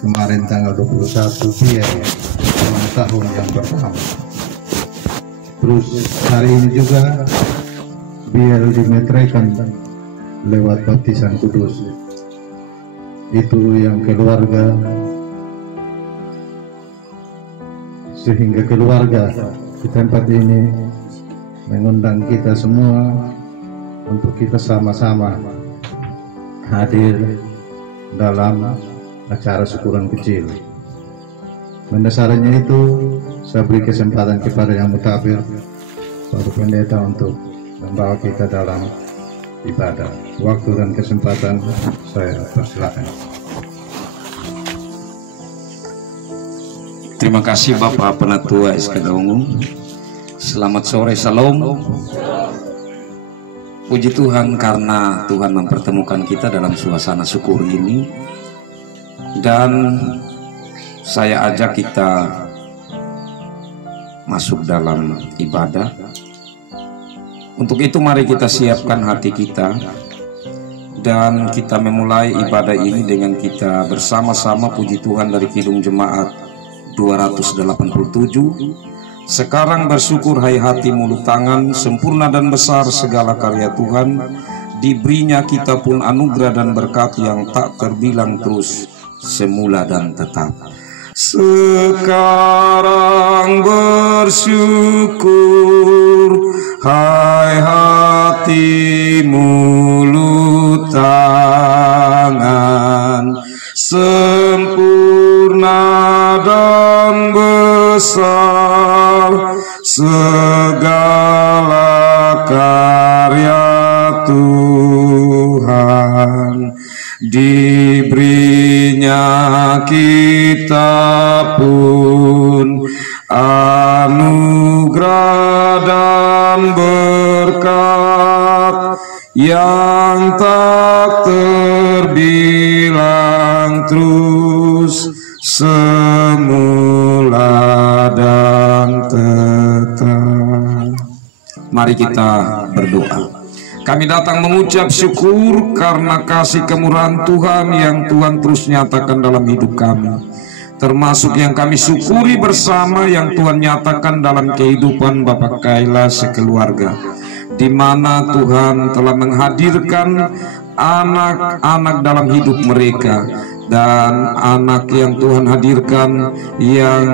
kemarin tanggal 21 dia ulang tahun yang pertama. Terus hari ini juga biar dimeteraikan lewat baptisan kudus. Itu yang keluarga, sehingga keluarga di tempat ini mengundang kita semua untuk kita sama-sama hadir dalam acara syukuran kecil. Mendasarnya itu saya beri kesempatan kepada yang mutakhir, Bapak Pendeta, untuk membawa kita dalam ibadah. Waktu dan kesempatan saya persilakan. Terima kasih Bapak Penatua SKD Umum. Selamat sore, salam. Puji Tuhan karena Tuhan mempertemukan kita dalam suasana syukur ini. Dan saya ajak kita masuk dalam ibadah. Untuk itu mari kita siapkan hati kita dan kita memulai ibadah ini dengan kita bersama-sama puji Tuhan dari Kidung Jemaat 287. Sekarang bersyukur hai hati mulut tangan, sempurna dan besar segala karya Tuhan, diberinya kita pun anugerah dan berkat yang tak terbilang terus, semula dan tetap. Sekarang bersyukur hai hati mulut tangan, sempurna dan besar segala karya Tuhan, diberinya kita pun anugerah dan berkat yang tak terbilang terus, semula dan tetap. Mari kita berdoa. Kami datang mengucap syukur karena kasih kemurahan Tuhan yang Tuhan terus nyatakan dalam hidup kami, termasuk yang kami syukuri bersama yang Tuhan nyatakan dalam kehidupan Bapak Kaila sekeluarga, di mana Tuhan telah menghadirkan anak-anak dalam hidup mereka, dan anak yang Tuhan hadirkan yang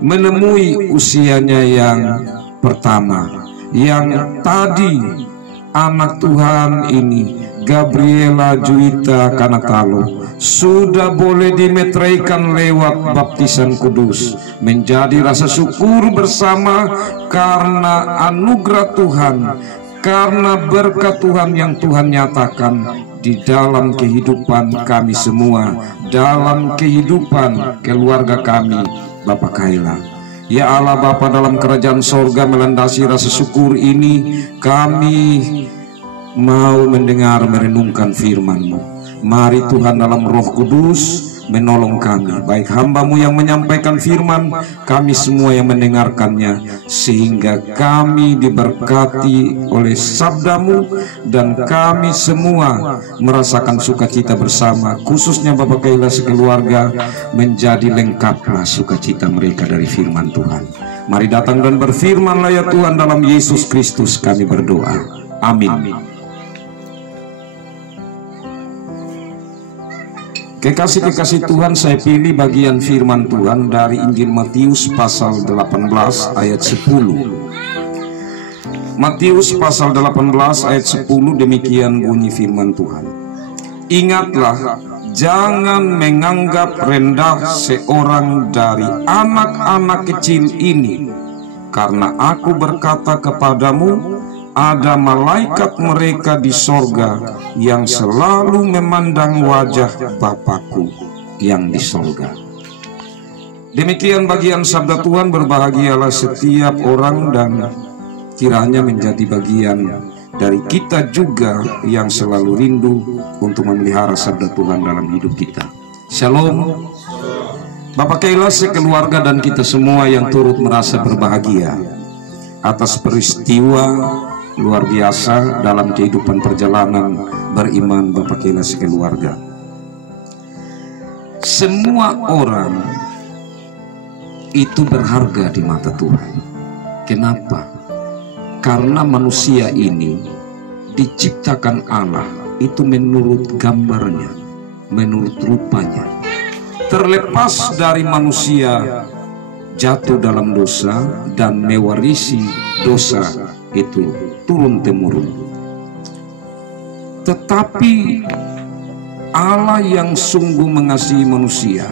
menemui usianya yang pertama, yang tadi anak Tuhan ini Gabriela Juwita Kanatalo sudah boleh dimeteraikan lewat baptisan kudus, menjadi rasa syukur bersama karena anugerah Tuhan, karena berkat Tuhan yang Tuhan nyatakan di dalam kehidupan kami semua, dalam kehidupan keluarga kami Bapak Kaila. Ya Allah Bapa dalam kerajaan sorga, melandasi rasa syukur ini kami mau mendengar merenungkan firman-Mu. Mari Tuhan dalam Roh Kudus menolong kami, baik hamba-Mu yang menyampaikan firman, kami semua yang mendengarkannya, sehingga kami diberkati oleh sabda-Mu dan kami semua merasakan sukacita bersama, khususnya Bapak Kaila sekeluarga, menjadi lengkaplah sukacita mereka dari firman Tuhan. Mari datang dan berfirmanlah ya Tuhan, dalam Yesus Kristus kami berdoa. Amin. Kekasih-kekasih Tuhan, saya pilih bagian firman Tuhan dari Injil Matius pasal 18 ayat 10. Matius pasal 18 ayat 10, demikian bunyi firman Tuhan. Ingatlah, jangan menganggap rendah seorang dari anak-anak kecil ini, karena aku berkata kepadamu, ada malaikat mereka di sorga yang selalu memandang wajah Bapakku yang di sorga. Demikian bagian sabda Tuhan. Berbahagialah setiap orang dan kiranya menjadi bagian dari kita juga yang selalu rindu untuk memelihara sabda Tuhan dalam hidup kita. Shalom Bapak Kaila sekeluarga dan kita semua yang turut merasa berbahagia atas peristiwa luar biasa dalam kehidupan perjalanan beriman Bapak Kaila sekeluarga. semua orang itu berharga di mata Tuhan. Kenapa? Karena manusia ini diciptakan Allah itu menurut gambarnya, menurut rupanya. Terlepas dari manusia jatuh dalam dosa dan mewarisi dosa itu turun-temurun. Tetapi Allah yang sungguh mengasihi manusia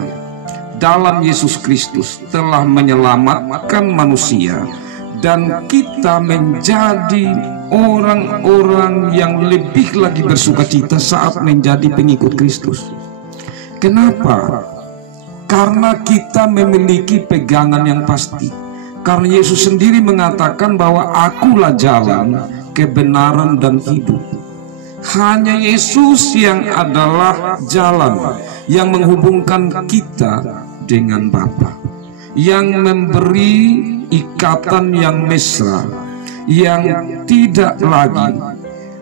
dalam Yesus Kristus telah menyelamatkan manusia, dan kita menjadi orang-orang yang lebih lagi bersukacita saat menjadi pengikut Kristus. Kenapa? Karena kita memiliki pegangan yang pasti. Karena Yesus sendiri mengatakan bahwa akulah jalan, kebenaran, dan hidup. Hanya Yesus yang adalah jalan yang menghubungkan kita dengan Bapa, yang memberi ikatan yang mesra, yang tidak lagi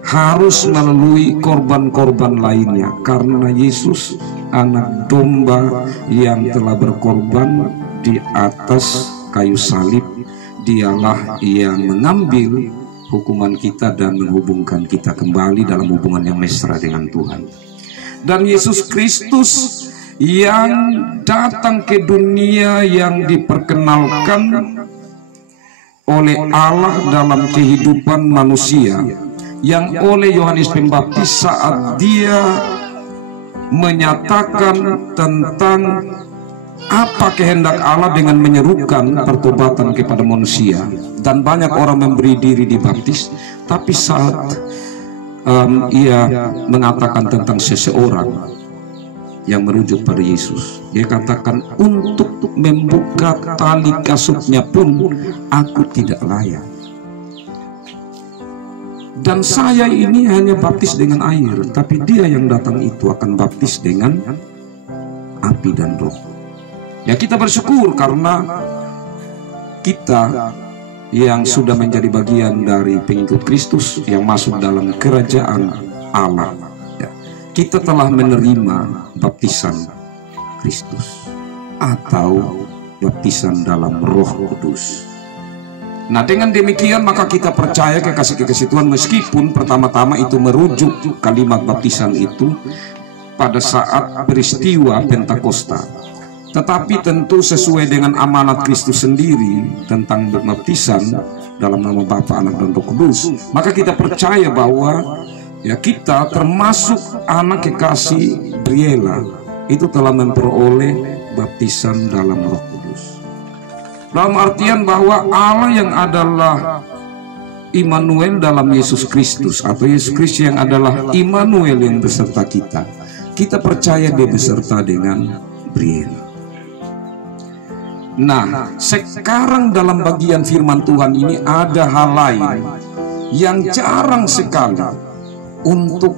harus melalui korban-korban lainnya, karena Yesus anak domba yang telah berkorban di atas kayu salib. Dialah yang mengambil hukuman kita dan menghubungkan kita kembali dalam hubungan yang mesra dengan Tuhan. Dan Yesus Kristus yang datang ke dunia, yang diperkenalkan oleh Allah dalam kehidupan manusia, yang oleh Yohanes Pembaptis saat dia menyatakan tentang apa kehendak Allah dengan menyerukan pertobatan kepada manusia, dan banyak orang memberi diri dibaptis. Tapi saat ia mengatakan tentang seseorang yang merujuk pada Yesus, dia katakan, untuk membuka tali kasutnya pun aku tidak layak. Dan saya ini hanya baptis dengan air, tapi dia yang datang itu akan baptis dengan api dan roh. Ya, kita bersyukur karena kita yang sudah menjadi bagian dari pengikut Kristus yang masuk dalam kerajaan Allah, ya, kita telah menerima baptisan Kristus atau baptisan dalam Roh Kudus. Nah, dengan demikian maka kita percaya kekasih-kekasih Tuhan, meskipun pertama-tama itu merujuk kalimat baptisan itu pada saat peristiwa Pentakosta, tetapi tentu sesuai dengan amanat Kristus sendiri tentang baptisan dalam nama Bapa, Anak, dan Roh Kudus, maka kita percaya bahwa ya, kita termasuk anak kekasih Briela itu telah memperoleh baptisan dalam Roh Kudus. Dalam artian bahwa Allah yang adalah Immanuel dalam Yesus Kristus, atau Yesus Kristus yang adalah Immanuel yang beserta kita, kita percaya dia beserta dengan Briela. Nah, sekarang dalam bagian firman Tuhan ini ada hal lain yang jarang sekali untuk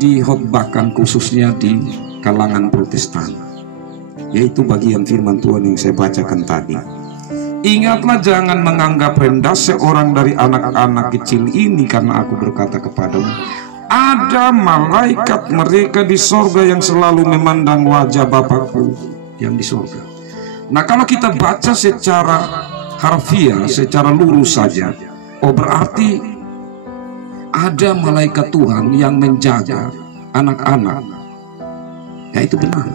dihotbahkan, khususnya di kalangan Protestan, yaitu bagian firman Tuhan yang saya bacakan tadi. Ingatlah, jangan menganggap rendah seorang dari anak-anak kecil ini, karena aku berkata kepadamu, ada malaikat mereka di sorga yang selalu memandang wajah Bapakku yang di sorga. Nah, kalau kita baca secara harfiah, secara lurus saja, oh berarti ada malaikat Tuhan yang menjaga anak-anak. Ya, itu benar.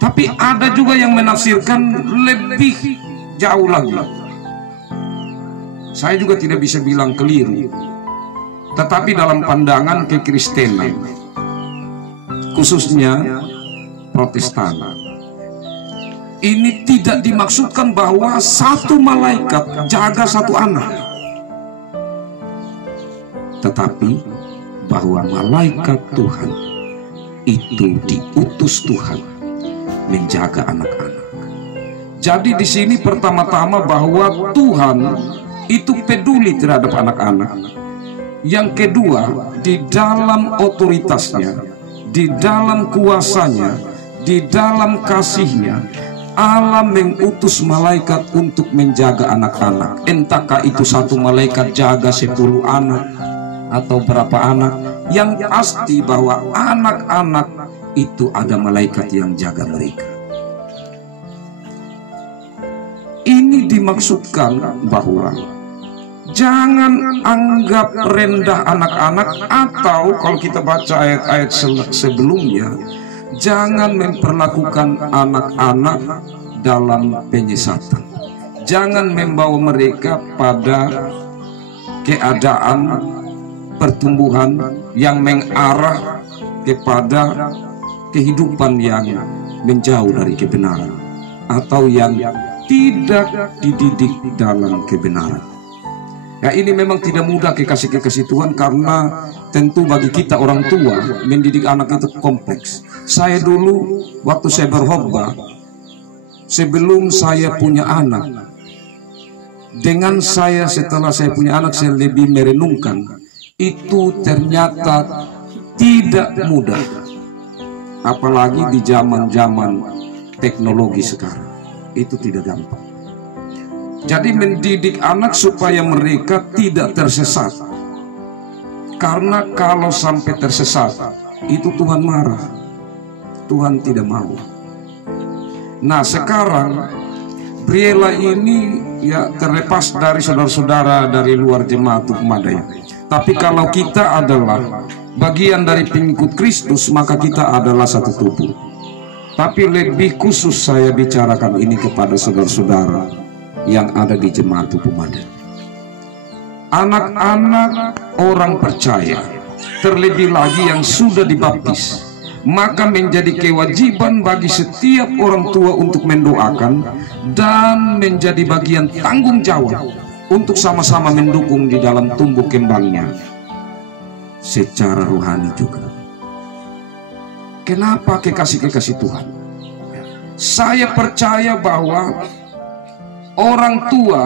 Tapi ada juga yang menafsirkan lebih jauh lagi. Saya juga tidak bisa bilang keliru, tetapi dalam pandangan kekristenan, khususnya Protestan, ini tidak dimaksudkan bahwa satu malaikat jaga satu anak, tetapi bahwa malaikat Tuhan itu diutus Tuhan menjaga anak-anak. Jadi di sini pertama-tama bahwa Tuhan itu peduli terhadap anak-anak. Yang kedua, di dalam otoritasnya, di dalam kuasanya, di dalam kasihnya, Allah mengutus malaikat untuk menjaga anak-anak. Entahkah itu satu malaikat jaga 10 anak atau berapa anak, yang pasti bahwa anak-anak itu ada malaikat yang jaga mereka. Ini dimaksudkan bahwa jangan anggap rendah anak-anak, atau kalau kita baca ayat-ayat sebelumnya, jangan memperlakukan anak-anak dalam penyesatan. Jangan membawa mereka pada keadaan pertumbuhan yang mengarah kepada kehidupan yang menjauh dari kebenaran, atau yang tidak dididik dalam kebenaran. Ya, ini memang tidak mudah kekasih Tuhan, karena tentu bagi kita orang tua mendidik anak itu kompleks. Saya dulu waktu saya berkhotbah, sebelum saya punya anak, dengan saya setelah saya punya anak, saya lebih merenungkan itu ternyata tidak mudah, apalagi di zaman-zaman teknologi sekarang. Itu tidak gampang. Jadi mendidik anak supaya mereka tidak tersesat, karena kalau sampai tersesat itu Tuhan marah, Tuhan tidak mau. Nah, sekarang Briela ini ya terlepas dari saudara-saudara dari luar jemaat Tukmadaya. Tapi kalau kita adalah bagian dari pengikut Kristus, maka kita adalah satu tubuh. Tapi lebih khusus saya bicarakan ini kepada saudara-saudara yang ada di jemaat Tukmadaya. Anak-anak orang percaya, terlebih lagi yang sudah dibaptis, maka menjadi kewajiban bagi setiap orang tua untuk mendoakan dan menjadi bagian tanggung jawab untuk sama-sama mendukung di dalam tumbuh kembangnya secara rohani juga. Kenapa kekasih Tuhan? Saya percaya bahwa orang tua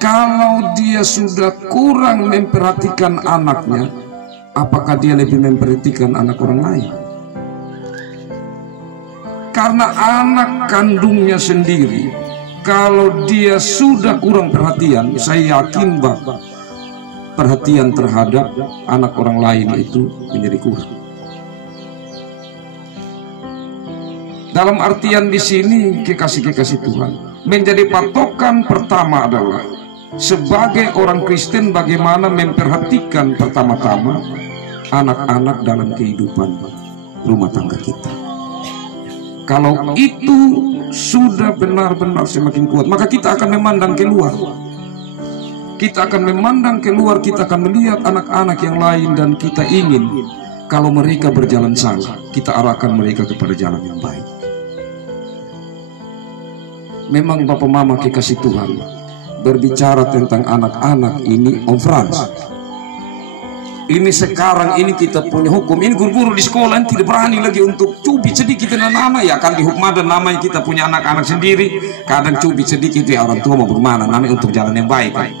kalau dia sudah kurang memperhatikan anaknya, apakah dia lebih memperhatikan anak orang lain? Karena anak kandungnya sendiri, kalau dia sudah kurang perhatian, saya yakin bahwa perhatian terhadap anak orang lain itu menjadi kurang. Dalam artian di sini kekasih Tuhan, menjadi patokan pertama adalah sebagai orang Kristen bagaimana memperhatikan pertama-tama anak-anak dalam kehidupan rumah tangga kita. Kalau itu sudah benar-benar semakin kuat, maka kita akan memandang keluar. Kita akan memandang keluar, kita akan melihat anak-anak yang lain, dan kita ingin kalau mereka berjalan salah, kita arahkan mereka kepada jalan yang baik. Memang Bapak Mama kekasih Tuhan, berbicara tentang anak-anak ini Om Frans, ini sekarang ini kita punya hukum. Ini guru-guru di sekolah ini tidak berani lagi untuk cubit sedikit anak-anak. Ya kan di Hukmada namanya kita punya anak-anak sendiri, kadang cubit sedikit ya orang tua mau bermana, namanya untuk jalan yang baik kan?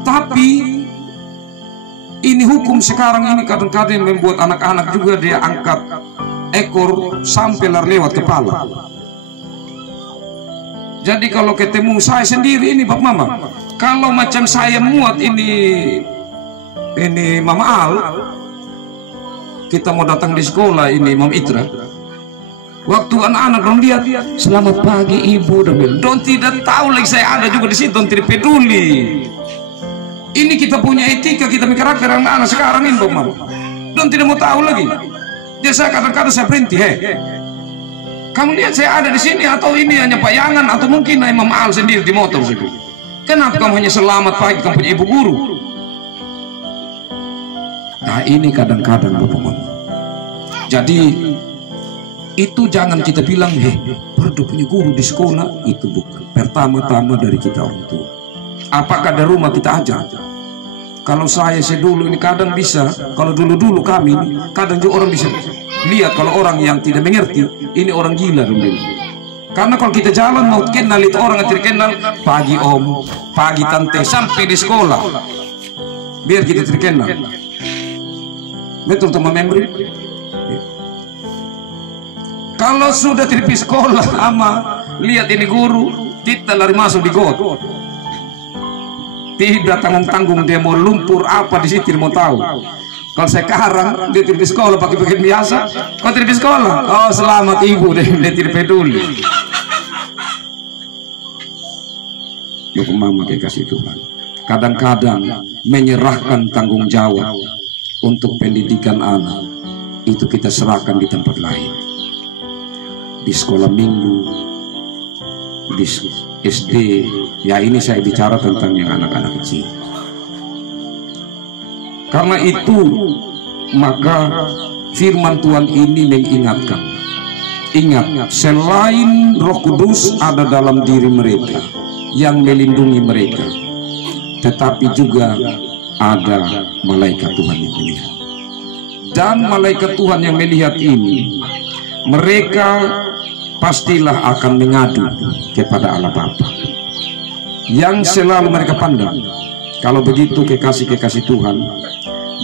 Tapi ini hukum sekarang ini kadang-kadang membuat anak-anak juga dia angkat ekor sampai lewat kepala. Jadi kalau ketemu saya sendiri ini Bapak Mama, kalau macam saya muat ini Mama Al, kita mau datang di sekolah ini Mam Itra, waktu anak-anak dong lihat selamat pagi ibu, dong tidak tahu lagi saya ada juga di situ, dong tidak peduli. Ini kita punya etika, kita mikir karakter anak-anak sekarang ini Bapak Mama, dong tidak mau tahu lagi. Jadi saya kadang-kadang saya berhenti, kamu lihat saya ada di sini, atau ini hanya bayangan, atau mungkin Imam Al sendiri di motor situ. Kenapa kamu hanya selamat pagi, kamu punya ibu guru? Nah ini kadang-kadang Bapak Mama. Jadi itu jangan kita bilang, baru punya guru di sekolah, itu bukan. Pertama-tama dari kita orang tua. Apakah dari rumah kita ajar? Kalau saya dulu ini kadang bisa, kalau dulu-dulu kami, kadang juga orang bisa lihat kalau orang yang tidak mengerti, ini orang gila dong. Karena kalau kita jalan mau kenal itu orang yang terkenal, pagi om, pagi tante, sampai di sekolah, biar kita terkenal. Betul teman memberi. Kalau sudah di sekolah ama lihat ini guru, kita lari masuk di got. Tidak tanggung-tanggung dia mau lumpur apa di situ mau tahu. Kalau sekarang dia tidak di sekolah pakai pakaian biasa, kau tidak di sekolah, oh selamat ibu deh, dia tidak peduli. Yuk mama kasih Tuhan. Kadang-kadang menyerahkan tanggung jawab untuk pendidikan anak itu kita serahkan di tempat lain. Di sekolah minggu, di SD, ya ini saya bicara tentang yang anak-anak kecil. Karena itu maka firman Tuhan ini mengingatkan, ingat, selain Roh Kudus ada dalam diri mereka yang melindungi mereka, tetapi juga ada malaikat Tuhan yang melihat. Dan malaikat Tuhan yang melihat ini, mereka pastilah akan mengadu kepada Allah Bapa yang selalu mereka pandang. Kalau begitu kekasih-kekasih Tuhan,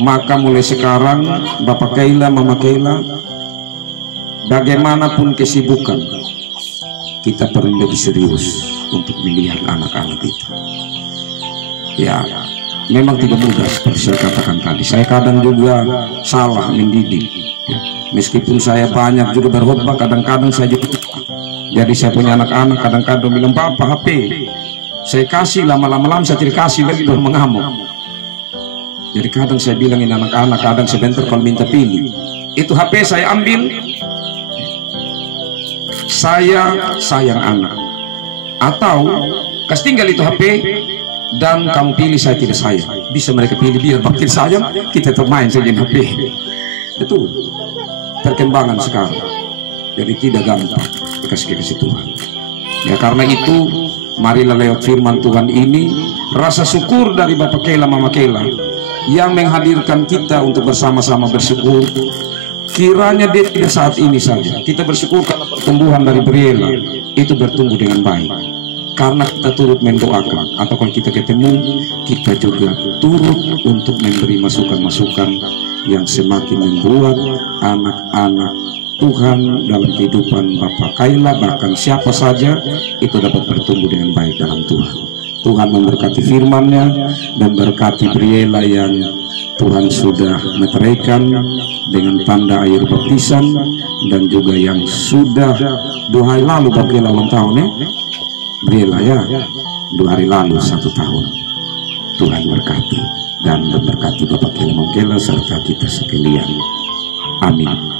maka mulai sekarang Bapak Keila, Mama Keila, bagaimanapun kesibukan, kita perlu lebih serius untuk melihat anak-anak kita. Ya, memang tidak mudah seperti saya katakan tadi. Saya kadang juga salah mendidik. Ya, meskipun saya banyak juga berkhotbah, kadang-kadang saya juga. Jadi saya punya anak-anak, kadang-kadang bilang, Papa HP. Saya kasih lama-lama saya tidak kasih lagi, baru mengamuk. Jadi kadang saya bilangin anak-anak, kadang sebentar kalau minta pilih, itu HP saya ambil. Saya sayang anak. Atau kasih tinggal itu HP dan kamu pilih saya tidak sayang. Bisa mereka pilih, biar makin sayang kita termain saja HP. Itu perkembangan sekarang. Jadi tidak gampang dikasih Tuhan. Ya karena itu marilah lewat firman Tuhan ini, rasa syukur dari Bapak Keila, Mama Keila yang menghadirkan kita untuk bersama-sama bersyukur. Kiranya dia tidak saat ini saja, kita bersyukur karena pertumbuhan dari Briela itu bertumbuh dengan baik, karena kita turut mendoakan. Atau kalau kita ketemu, kita juga turut untuk memberi masukan-masukan yang semakin membuat anak-anak Tuhan dalam kehidupan Bapak Keila, bahkan siapa saja, itu dapat bertumbuh dengan baik dalam Tuhan. Tuhan memberkati firman-Nya dan berkati Briela yang Tuhan sudah meteraikan dengan tanda air baptisan, dan juga yang sudah 2 hari lalu Bapak Keila ulang tahun ya, Briela ya, 2 hari lalu 1 tahun. Tuhan berkati dan memberkati Bapak Keila, Mama Keila serta kita sekalian. Amin.